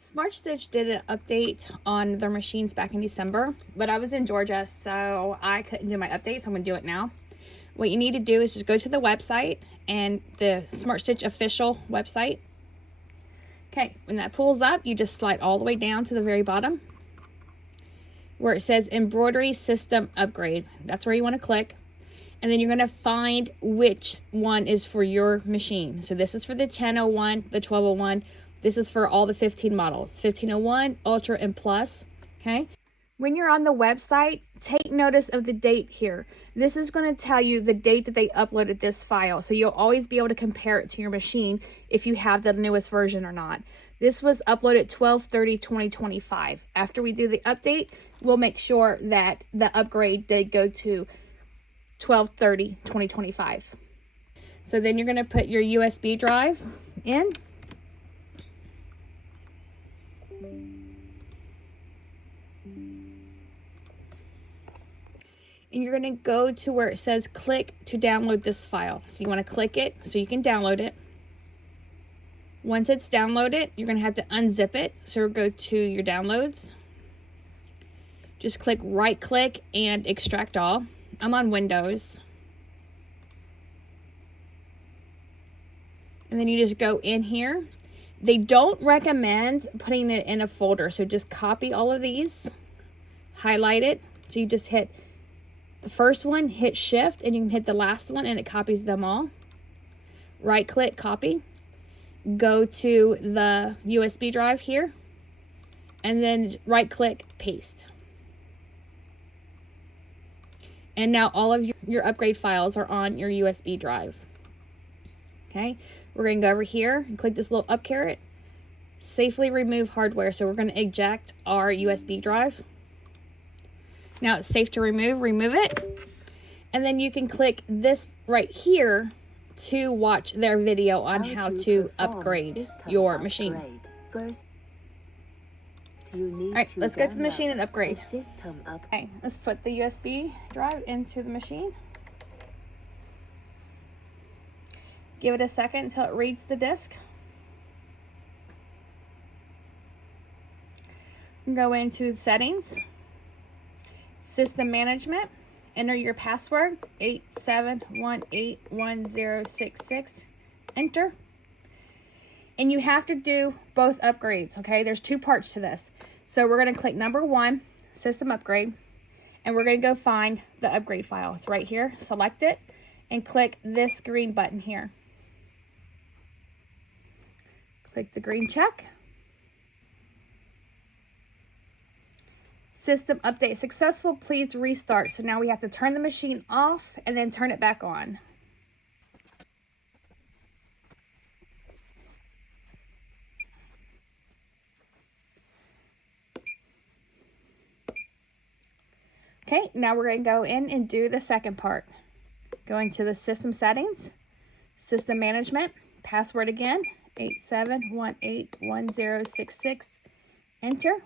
Smartstitch did an update on their machines back in December, but I was in Georgia, so I couldn't do my update, so I'm going to do it now. What you need to do is just go to the website and the Smartstitch official website. Okay, when that pulls up, you just slide all the way down to the very bottom where it says Embroidery System Upgrade. That's where you want to click. And then you're going to find which one is for your machine. So this is for the 1001, the 1201. This is for all the 15 models, 1501, Ultra, and Plus, okay? When you're on the website, take notice of the date here. This is going to tell you the date that they uploaded this file, so you'll always be able to compare it to your machine if you have the newest version or not. This was uploaded 12/30/2025. After we do the update, we'll make sure that the upgrade did go to 12/30/2025. So then you're going to put your USB drive in. And you're going to go to where it says click to download this file. So you want to click it so you can download it. Once it's downloaded, you're going to have to unzip it. So go to your downloads. Just click right click and extract all. I'm on Windows. And then you just go in here. They don't recommend putting it in a folder. So just copy all of these, highlight it. So you just hit the first one, hit shift, and you can hit the last one and it copies them all. Right click, copy. Go to the USB drive here and then right click, paste. And now all of your upgrade files are on your USB drive. Okay, we're going to go over here and click this little up caret. Safely remove hardware. So we're going to eject our USB drive. Now it's safe to remove it. And then you can click this right here to watch their video on how to upgrade your machine. All right, let's go to the machine and upgrade. Okay, let's put the USB drive into the machine. Give it a second until it reads the disk. Go into settings, system management, enter your password, 87181066, enter. And you have to do both upgrades, okay? There's two parts to this. So we're going to click number 1, system upgrade, and we're going to go find the upgrade file. It's right here. Select it and click this green button here. Click the green check. System update successful. Please restart. So now we have to turn the machine off and then turn it back on. Okay, now we're going to go in and do the second part. Go into the system settings, system management, password again, 87181066, enter.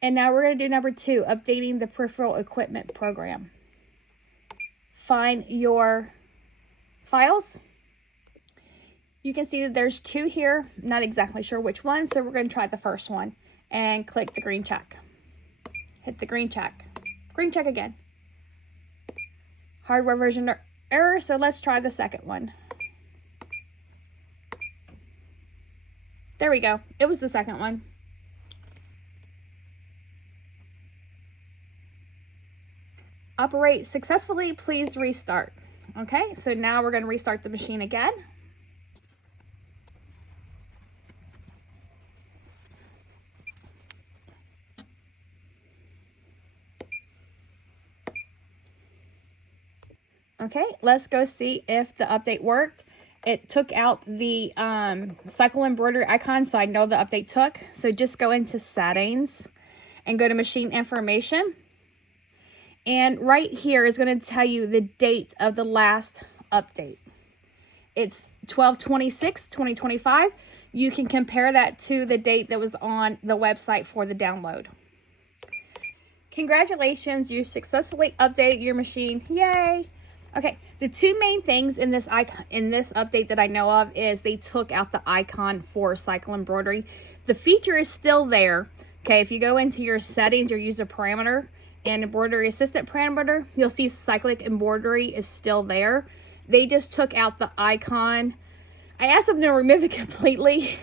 And now we're going to do number 2, updating the peripheral equipment program. Find your files. You can see that there's 2 here. Not exactly sure which one, so we're going to try the first one and click the green check. Hit the green check. Green check again. Hardware version error, so let's try the second one. There we go. It was the second one. Operate successfully, please restart. Okay, so now we're going to restart the machine again. Okay, let's go see if the update worked. It took out the cycle embroidery icon, so I know the update took. So just go into settings and go to machine information. And right here is going to tell you the date of the last update. It's 12/26/2025. You can compare that to the date that was on the website for the download. Congratulations, you successfully updated your machine. Yay! Okay, The two main things in this update that I know of is they took out the icon for cycle embroidery. The feature is still there. Okay, if you go into your settings or use a parameter and embroidery assistant parameter, you'll see cyclic embroidery is still there. They just took out the icon. I asked them to remove it completely,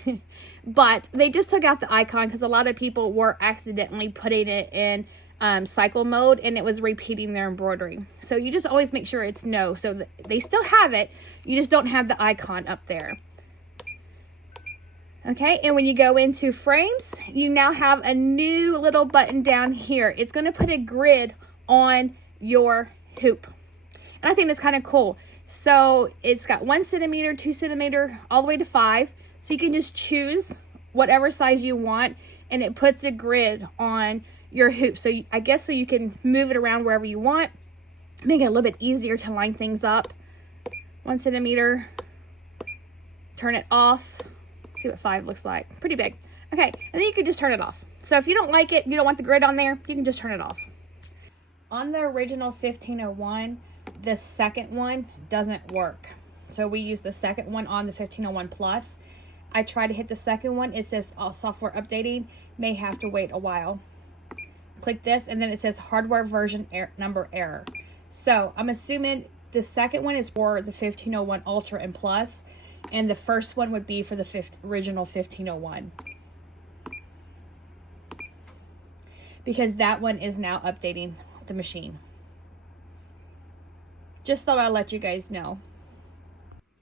but they just took out the icon because a lot of people were accidentally putting it in cycle mode and it was repeating their embroidery. So you just always make sure it's no. So they still have it, you just don't have the icon up there. Okay, and when you go into frames, you now have a new little button down here. It's going to put a grid on your hoop, and I think that's kind of cool. So it's got 1 centimeter, 2 centimeter, all the way to 5. So you can just choose whatever size you want, and it puts a grid on your hoop. So I guess so you can move it around wherever you want, make it a little bit easier to line things up. 1 centimeter, turn it off. See what 5 looks like. Pretty big. Okay, and then you can just turn it off. So if you don't like it, you don't want the grid on there, you can just turn it off. On the original 1501, the second one doesn't work. So we use the second one on the 1501 Plus. I try to hit the second one. It says software updating. May have to wait a while. Click this, and then it says hardware version number error. So I'm assuming the second one is for the 1501 Ultra and Plus, and the first one would be for the original 1501. Because that one is now updating the machine. Just thought I'd let you guys know.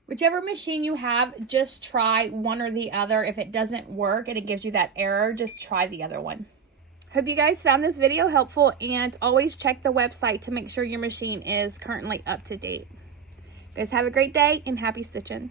Whichever machine you have, just try one or the other. If it doesn't work and it gives you that error, just try the other one. Hope you guys found this video helpful, and always check the website to make sure your machine is currently up to date. Guys, have a great day and happy stitching.